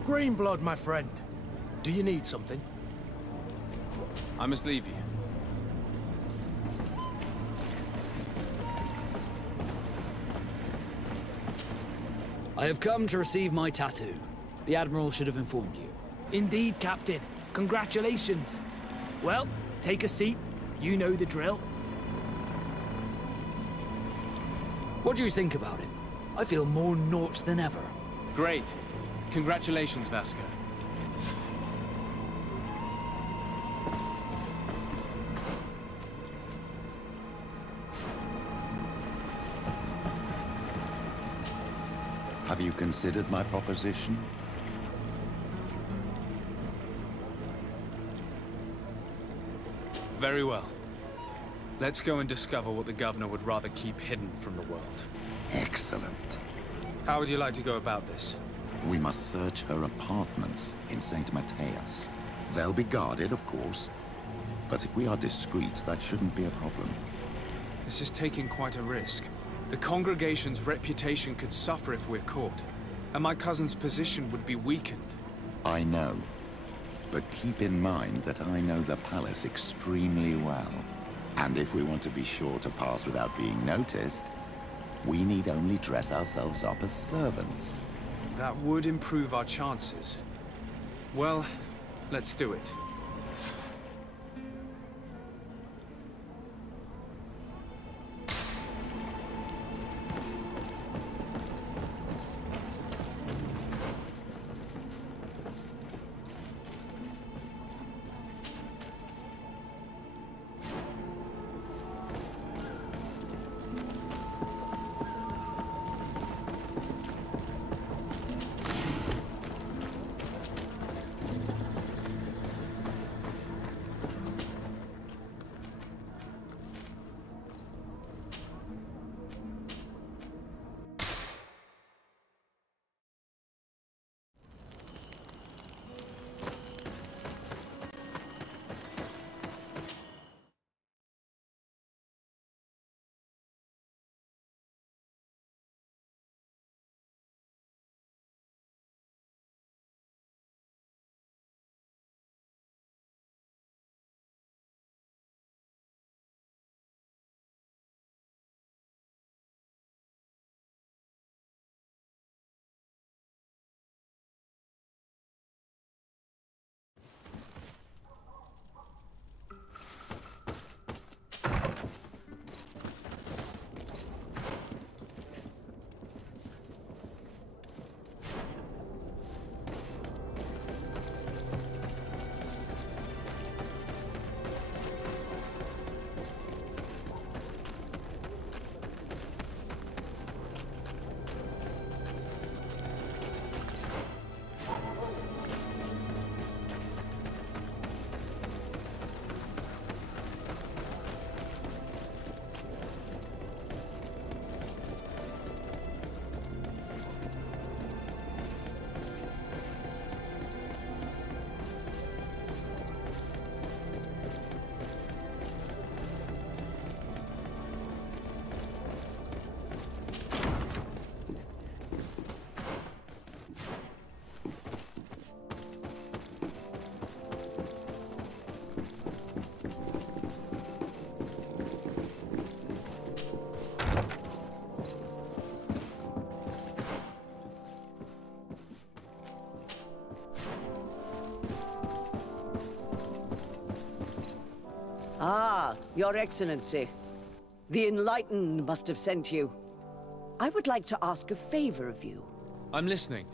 Green blood, my friend. Do you need something? I must leave you. I have come to receive my tattoo. The Admiral should have informed you. Indeed, Captain. Congratulations. Well, take a seat. You know the drill. What do you think about it? I feel more Nort than ever. Great. Congratulations, Vasco. Have you considered my proposition? Very well. Let's go and discover what the Governor would rather keep hidden from the world. Excellent. How would you like to go about this? We must search her apartments in St. Matthias. They'll be guarded, of course. But if we are discreet, that shouldn't be a problem. This is taking quite a risk. The congregation's reputation could suffer if we're caught, and my cousin's position would be weakened. I know. But keep in mind that I know the palace extremely well. And if we want to be sure to pass without being noticed, we need only dress ourselves up as servants. That would improve our chances. Well, let's do it. Ah, Your Excellency. The Enlightened must have sent you. I would like to ask a favor of you. I'm listening.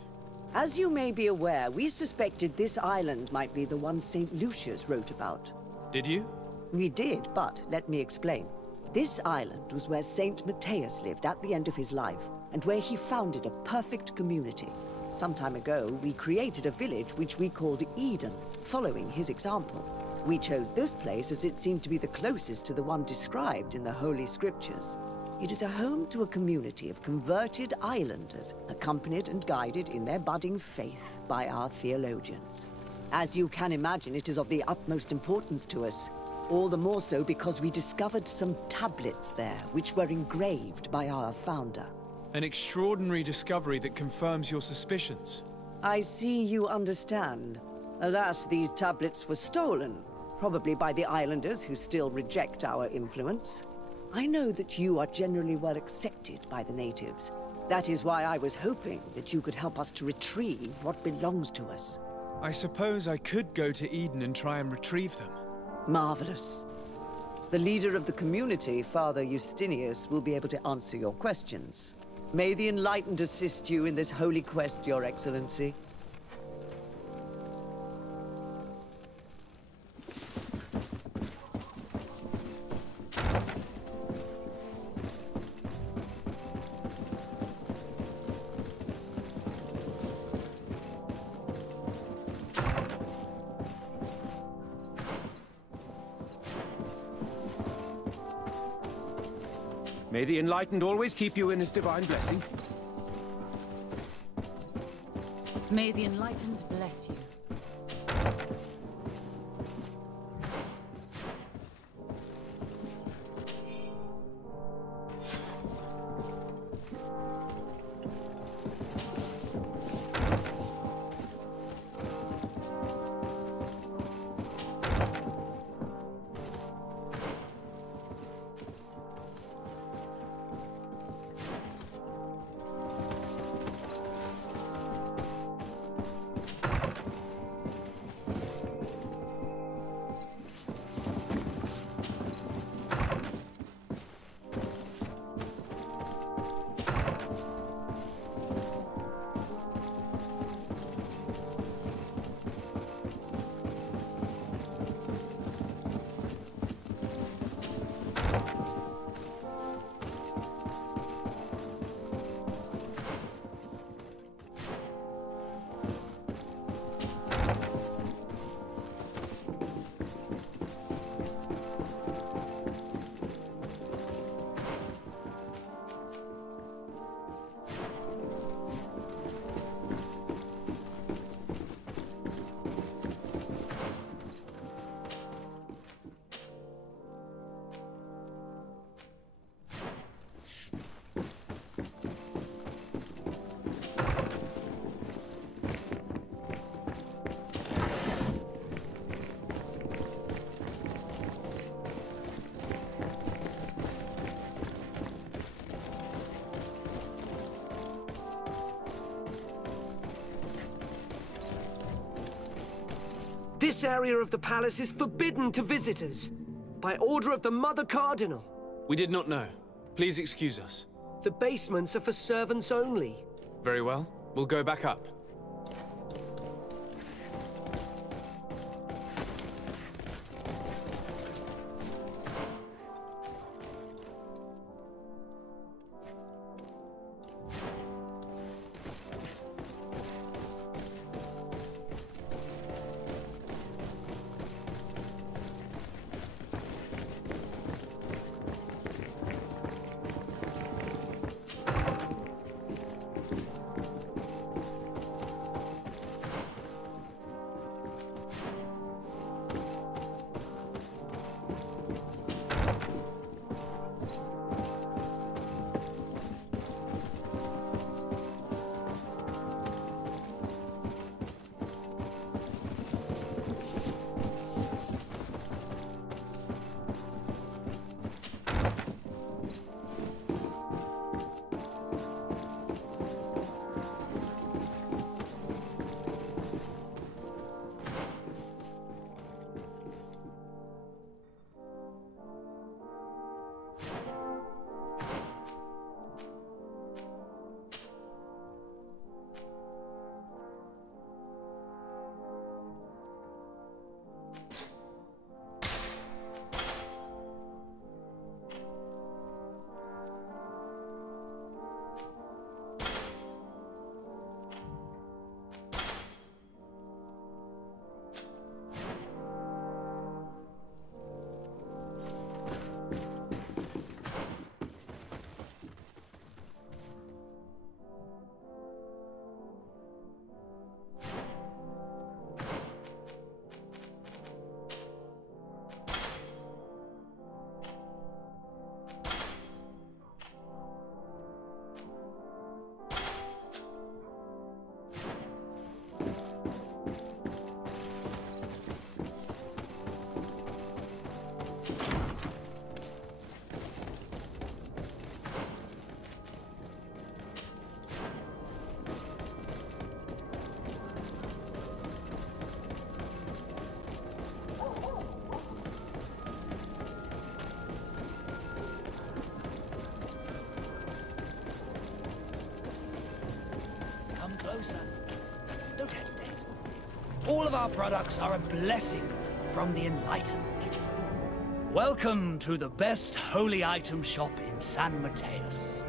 As you may be aware, we suspected this island might be the one St. Lucius wrote about. Did you? We did, but let me explain. This island was where St. Matthias lived at the end of his life, and where he founded a perfect community. Some time ago, we created a village which we called Eden, following his example. We chose this place as it seemed to be the closest to the one described in the Holy Scriptures. It is a home to a community of converted islanders, accompanied and guided in their budding faith by our theologians. As you can imagine, it is of the utmost importance to us. All the more so because we discovered some tablets there, which were engraved by our founder. An extraordinary discovery that confirms your suspicions. I see you understand. Alas, these tablets were stolen, probably by the islanders who still reject our influence. I know that you are generally well accepted by the natives. That is why I was hoping that you could help us to retrieve what belongs to us. I suppose I could go to Eden and try and retrieve them. Marvelous. The leader of the community, Father Justinius, will be able to answer your questions. May the Enlightened assist you in this holy quest, Your Excellency. May the Enlightened always keep you in his divine blessing. May the Enlightened bless you. This area of the palace is forbidden to visitors, by order of the Mother Cardinal. We did not know. Please excuse us. The basements are for servants only. Very well. We'll go back up. Don't hesitate. All of our products are a blessing from the Enlightened. Welcome to the best holy item shop in San Mateus.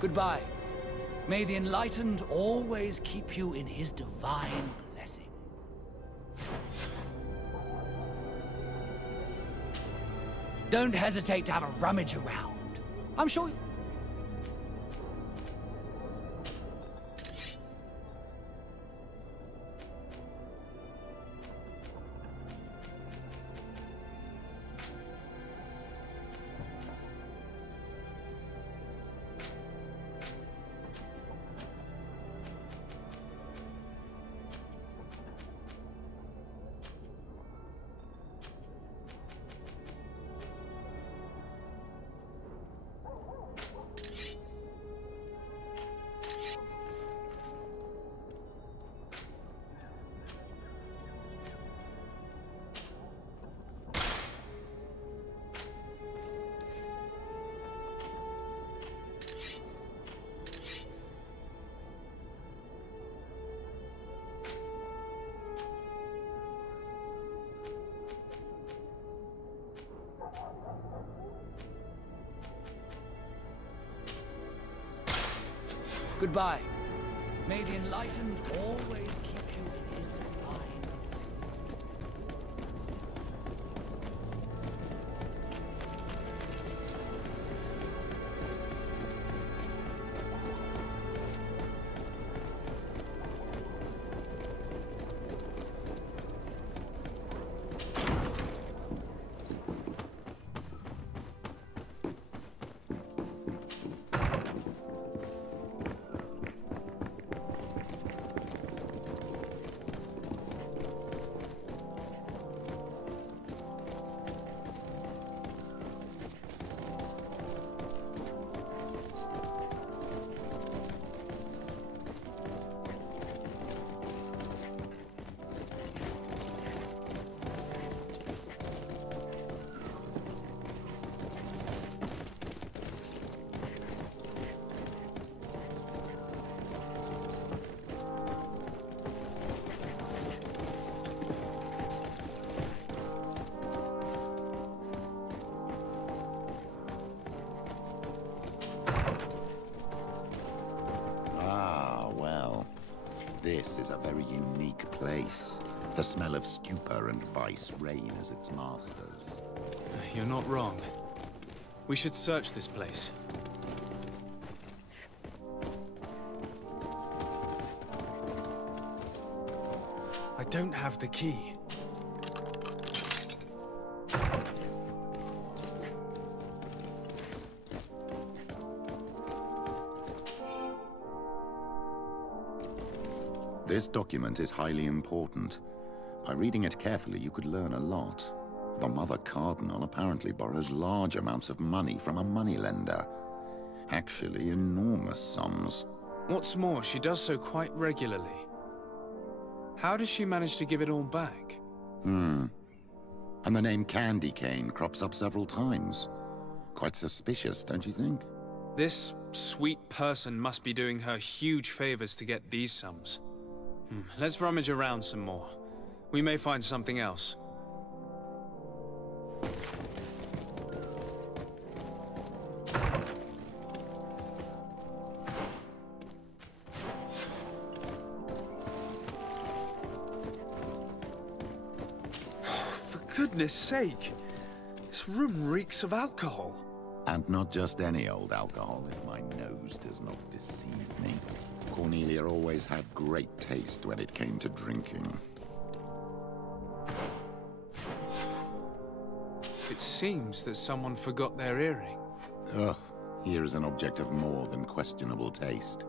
Goodbye. May the Enlightened always keep you in his divine blessing. Don't hesitate to have a rummage around. I'm sure you... Goodbye. May the Enlightened always keep you in his divine blessing. This is a very unique place. The smell of stupor and vice reign as its masters. You're not wrong. We should search this place. I don't have the key. This document is highly important. By reading it carefully, you could learn a lot. The Mother Cardinal apparently borrows large amounts of money from a moneylender. Actually, enormous sums. What's more, she does so quite regularly. How does she manage to give it all back? And the name Candy Cane crops up several times. Quite suspicious, don't you think? This sweet person must be doing her huge favors to get these sums. Let's rummage around some more. We may find something else. For goodness sake! This room reeks of alcohol. And not just any old alcohol, if my nose does not deceive me. Cornelia always had great taste when it came to drinking. It seems that someone forgot their earring. Ugh, here is an object of more than questionable taste.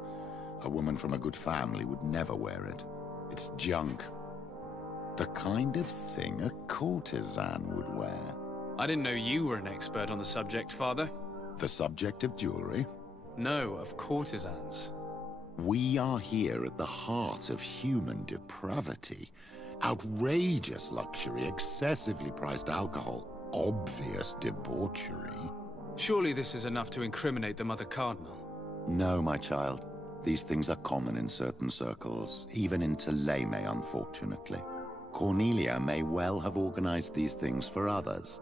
A woman from a good family would never wear it. It's junk. The kind of thing a courtesan would wear. I didn't know you were an expert on the subject, Father. The subject of jewelry? No, of courtesans. We are here at the heart of human depravity. Outrageous luxury, excessively priced alcohol, obvious debauchery. Surely this is enough to incriminate the Mother Cardinal. No, my child. These things are common in certain circles, even in Teer, unfortunately. Cornelia may well have organized these things for others.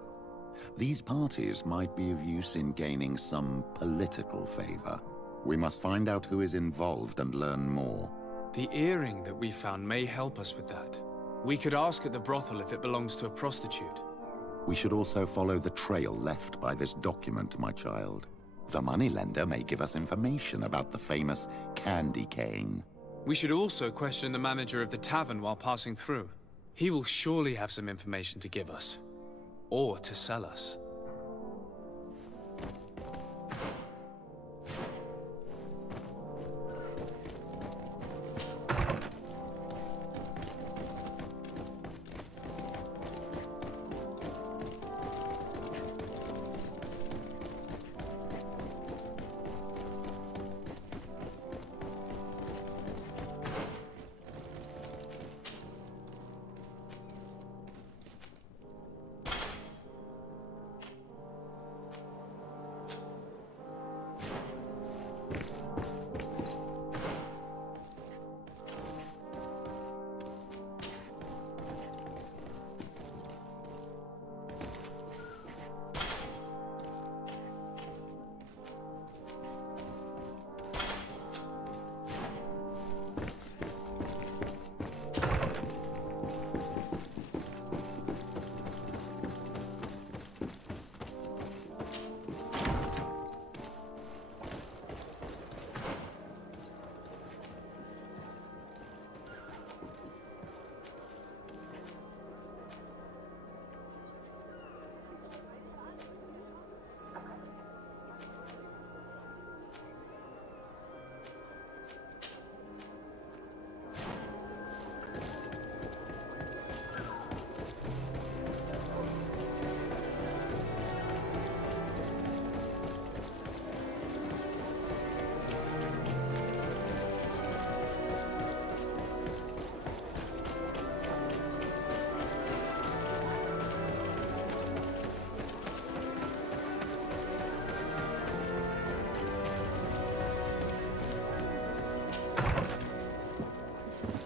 These parties might be of use in gaining some political favor. We must find out who is involved and learn more. The earring that we found may help us with that. We could ask at the brothel if it belongs to a prostitute. We should also follow the trail left by this document, my child. The moneylender may give us information about the famous candy cane. We should also question the manager of the tavern while passing through. He will surely have some information to give us. Or to sell us.